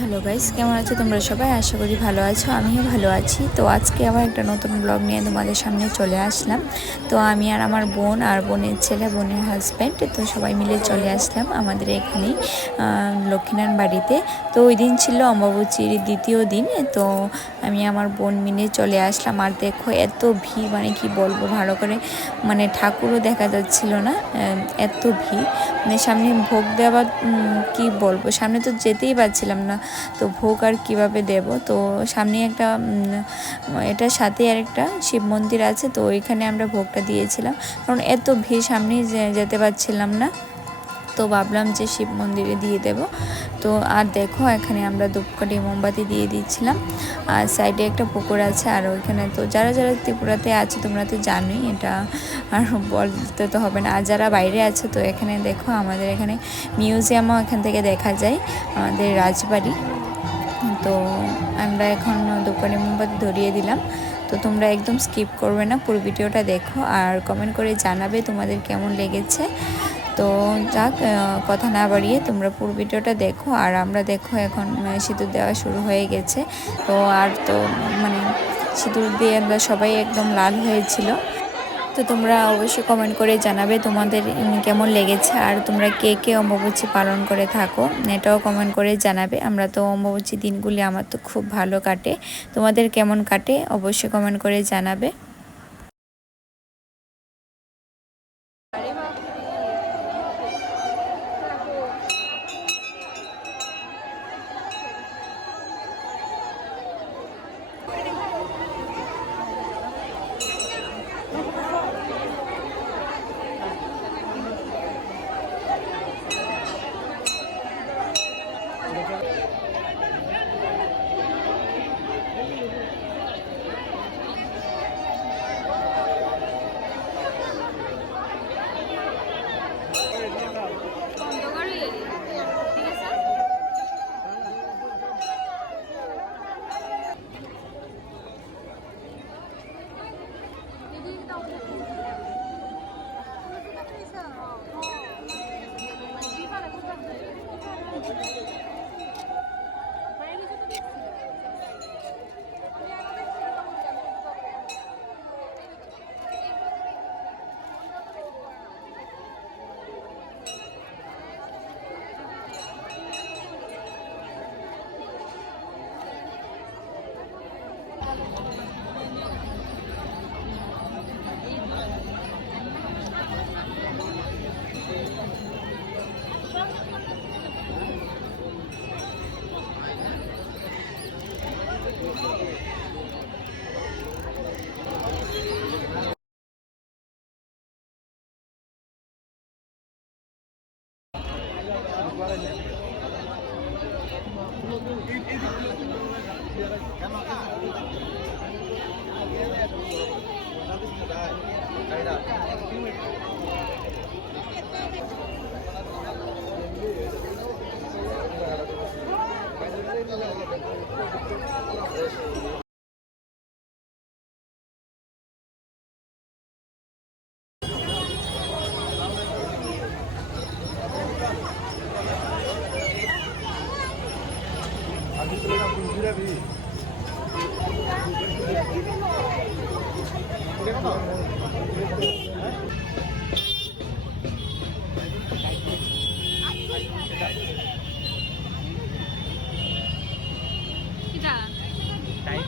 Hello guys, কেমন আছো তোমরা সবাই? আশা করি ভালো আছো, আমিও ভালো আছি। তো আজকে আবার একটা নতুন ব্লগ নিয়ে তোমাদের সামনে চলে আসলাম। তো আমি আর আমার বোন আর বোনের ছেলে, বোনের হাজব্যান্ড, তো সবাই মিলে চলে আসলাম আমাদের এখানেই লক্ষ্মীনারায়ণ বাড়িতে। তো ওই দিন ছিল অমাবস্যার দ্বিতীয় দিন। তো আমি আমার বোন মিলে চলে আসলাম। আর দেখো এত ভিড়, মানে কি বলবো, ভালো করে মানে ঠাকুরও দেখা যাচ্ছিল না, এত ভিড়। মানে সামনে ভোগ দেওয়া, কি বলবো, সামনে তো যেতেই পারছিলাম না। তো ভোগ আর কীভাবে দেব? তো সামনে একটা এটার সাথে আর একটা শিব মন্দির আছে, তো ওইখানে আমরা ভোগটা দিয়েছিলাম। কারণ এত ভিড়, সামনে যেতে পারছিলাম না, তো ভাবলাম যে শিব মন্দিরে দিয়ে দেব। তো আর দেখো এখানে আমরা ধূপকাঠি মোমবাতি দিয়ে দিচ্ছিলাম। আর সাইডে একটা পুকুর আছে। আর ওইখানে তো যারা যারা ত্রিপুরাতে আছে তোমরা তো জানোই, এটা আর বলতে তো হবে না। আর যারা বাইরে আছে, তো এখানে দেখো আমাদের এখানে মিউজিয়ামও এখান থেকে দেখা যায়, আমাদের রাজবাড়ি। তো আমরা এখন ধূপকাঠি মোমবাতি ধরিয়ে দিলাম। তো তোমরা একদম স্কিপ করবে না, পুরো ভিডিওটা দেখো আর কমেন্ট করে জানাবে তোমাদের কেমন লেগেছে। তো যাক, কথা না বাড়িয়ে তোমরা পুরো ভিডিওটা দেখো। আর আমরা দেখো এখন সিঁদুর দেওয়া শুরু হয়ে গেছে। তো আর তো মানে সিঁদুর দিয়ে আমরা সবাই একদম লাল হয়েছিল। তো তোমরা অবশ্যই কমেন্ট করে জানাবে তোমাদের কেমন লেগেছে। আর তোমরা কে কে অম্বুবাচী পালন করে থাকো এটাও কমেন্ট করে জানাবে। আমরা তো অম্বুবাচী দিনগুলি আমার তো খুব ভালো কাটে, তোমাদের কেমন কাটে অবশ্যই কমেন্ট করে জানাবে। টাইপ